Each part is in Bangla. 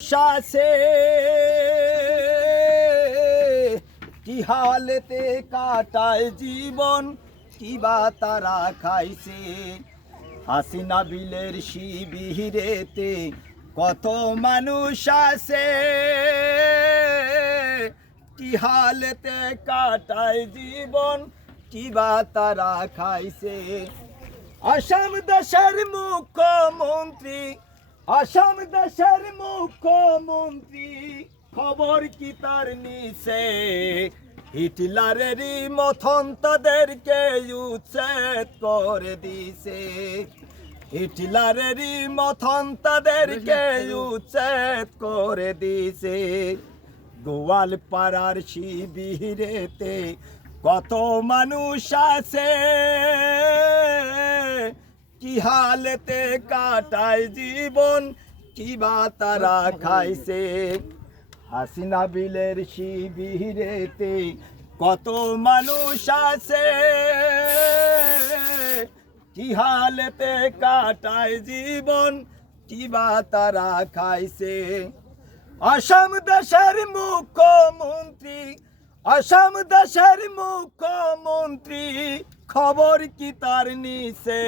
से কি হালেতে কাটায় জীবন কিবা তারা খাইছে হাসিনা বিলের শিবিরেতে কত মানুষ আছে কি হালেতে কাটায় জীবন কিবা তারা খাইছে আসাম দেশের মুখ্যমন্ত্রী আসাম দেশের মুখ্যমন্ত্রী খবর কি তার নিছে হিটলারেরই মথন তাদেরকে উচ্ছেদ করে দিছে হিটলারেরই মথন তাদেরকে উচ্ছেদ করে দিছে গোয়ালপাড়ার শিবিরেতে কত মানুষ আছে কি হালেতে কাটায় জীবন কিবা তারা খাইছে হাসিনা বিলের শিবিরেতে কত মানুষ আছে কি হালেতে কাটায় জীবন কিবা তারা খাইছে আসাম দেশের মুখ্যমন্ত্রী আসাম দেশের মুখ্যমন্ত্রী খবর কি তার নিছে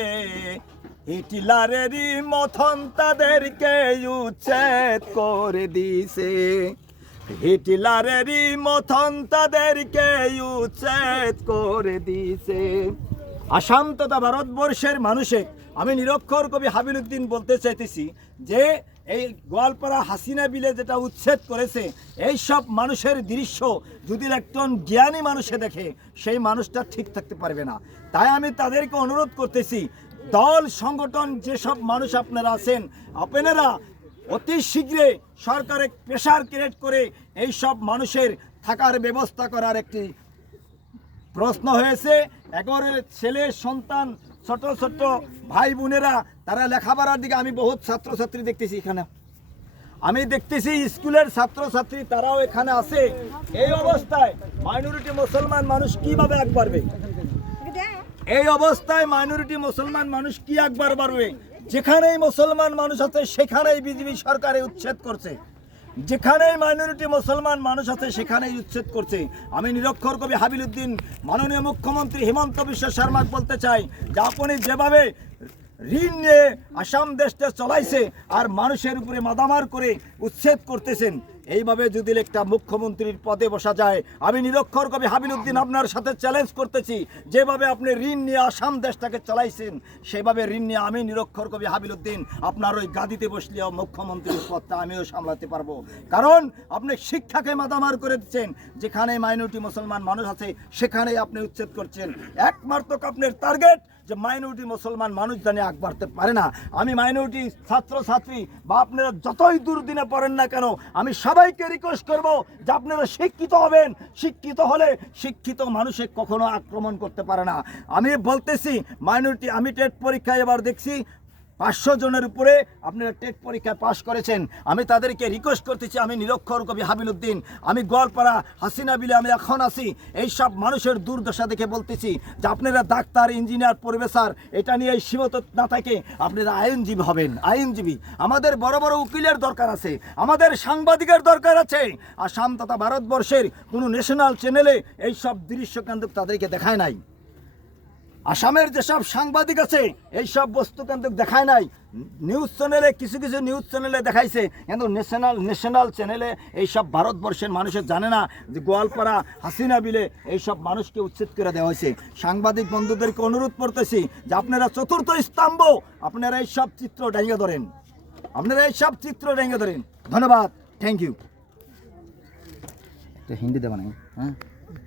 হিটলারেরই মথন তাদেরকে উচ্ছেদ করে দিছে হিটলারেরই মথন তাদেরকে উচ্ছেদ করে দিছে আসাম তথা ভারতবর্ষের মানুষে আমি নিরক্ষর কবি হাবিল উদ্দিন বলতে চাইতেছি যে এই গোয়ালপাড়া হাসিনা বিলে যেটা উচ্ছেদ করেছে এই সব মানুষের দৃশ্য যদি একজন জ্ঞানী মানুষে দেখে সেই মানুষটা ঠিক থাকতে পারবে না তাই আমি তাদেরকে অনুরোধ করতেছি দল সংগঠন যেসব মানুষ আপনারা আছেন আপনারা অতি শীঘ্রে সরকারে প্রেসার ক্রিয়েট করে এই সব মানুষের থাকার ব্যবস্থা করার একটি প্রশ্ন হয়েছে একেবারে ছেলে সন্তান ছোট ছোট ভাই বোনেরা তারা লেখাপড়ার দিকে আমি বহুত ছাত্রছাত্রী দেখতেছি এখানে আমি দেখতেছি স্কুলের ছাত্রছাত্রী তারাও এখানে আছে এই অবস্থায় মাইনরিটি মুসলমান মানুষ কিভাবে আগ বাড়বে এই অবস্থায় মাইনরিটি মুসলমান মানুষ কি একবার বাড়বে যেখানেই মুসলমান মানুষ আছে সেখানেই বিজেপি সরকারে উচ্ছেদ করছে যেখানেই মাইনরিটি মুসলমান মানুষ আছে সেখানেই উচ্ছেদ করছে আমি নিরক্ষর কবি হাবিল উদ্দিন মাননীয় মুখ্যমন্ত্রী হিমন্ত বিশ্ব শর্মা বলতে চাই যে আপনি যেভাবে ঋণ নিয়ে আসাম দেশটা চলাইছে আর মানুষের উপরে মাদামার করে উচ্ছেদ করতেছেন এইভাবে যদি একটা মুখ্যমন্ত্রীর পদে বসা যায় আমি নিরক্ষর কবি হাবিল উদ্দিন আপনার সাথে চ্যালেঞ্জ করতেছি যেভাবে আপনি ঋণ নিয়ে আসাম দেশটাকে চালাইছেন সেভাবে ঋণ নিয়ে আমি নিরক্ষর কবি হাবিল উদ্দিন আপনার ওই গাদিতে বসলেও মুখ্যমন্ত্রীর পদটা আমিও সামলাতে পারবো কারণ আপনি শিক্ষাকে মাদামার করে দিচ্ছেন যেখানে মাইনরিটি মুসলমান মানুষ আছে সেখানেই আপনি উচ্ছেদ করছেন একমাত্র আপনার টার্গেট যে মাইনরিটি মুসলমান মানুষ জানে আগ বাড়তে পারে না আমি মাইনরিটি ছাত্রছাত্রী বা আপনারা যতই দুর্দিনে পড়েন না কেন আমি সবাইকে রিকোয়েস্ট করব যে আপনারা শিক্ষিত হবেন শিক্ষিত হলে শিক্ষিত মানুষে কখনো আক্রমণ করতে পারে না আমি বলতেছি মাইনরিটি আমি টেট পরীক্ষায় এবার দেখছি 500 জনের উপরে আপনারা টেট পরীক্ষায় পাশ করেছেন আমি তাদেরকে রিকোয়েস্ট করতেছি আমি নিরক্ষর কবি হাবিল উদ্দিন আমি গোয়ালপাড়া হাসিনা বিলে আমি এখন আছি এই সব মানুষের দুর্দশা দেখে বলতেছি যে আপনারা ডাক্তার ইঞ্জিনিয়ার প্রফেসর এটা নিয়ে সীমিত না থাকে আপনারা আইনজীবী হবেন আইনজীবী আমাদের বড় বড় উকিলের দরকার আছে আমাদের সাংবাদিকের দরকার আছে আসাম তথা ভারতবর্ষের কোনো ন্যাশনাল চ্যানেলে এই সব দৃশ্য কিন্তু তাদেরকে দেখায় নাই আসামের যেসব সাংবাদিক আছে এই সব বস্তু কিন্তু দেখায় নাই নিউজ চ্যানেলে কিছু কিছু নিউজ চ্যানেলে দেখাইছে কিন্তু ন্যাশনাল চ্যানেলে এই সব ভারতবর্ষের মানুষের জানে না যে গোয়ালপাড়া হাসিনা বিলে এই সব মানুষকে উচ্ছেদ করে দেওয়া হয়েছে সাংবাদিক বন্ধুদেরকে অনুরোধ করতেছি যে আপনারা চতুর্থ স্তম্ভ আপনারা এই সব চিত্র ভেঙে ধরেন আপনারা এই সব চিত্র ভেঙে ধরেন ধন্যবাদ থ্যাংক ইউ হিন্দি দেওয়া নাই হ্যাঁ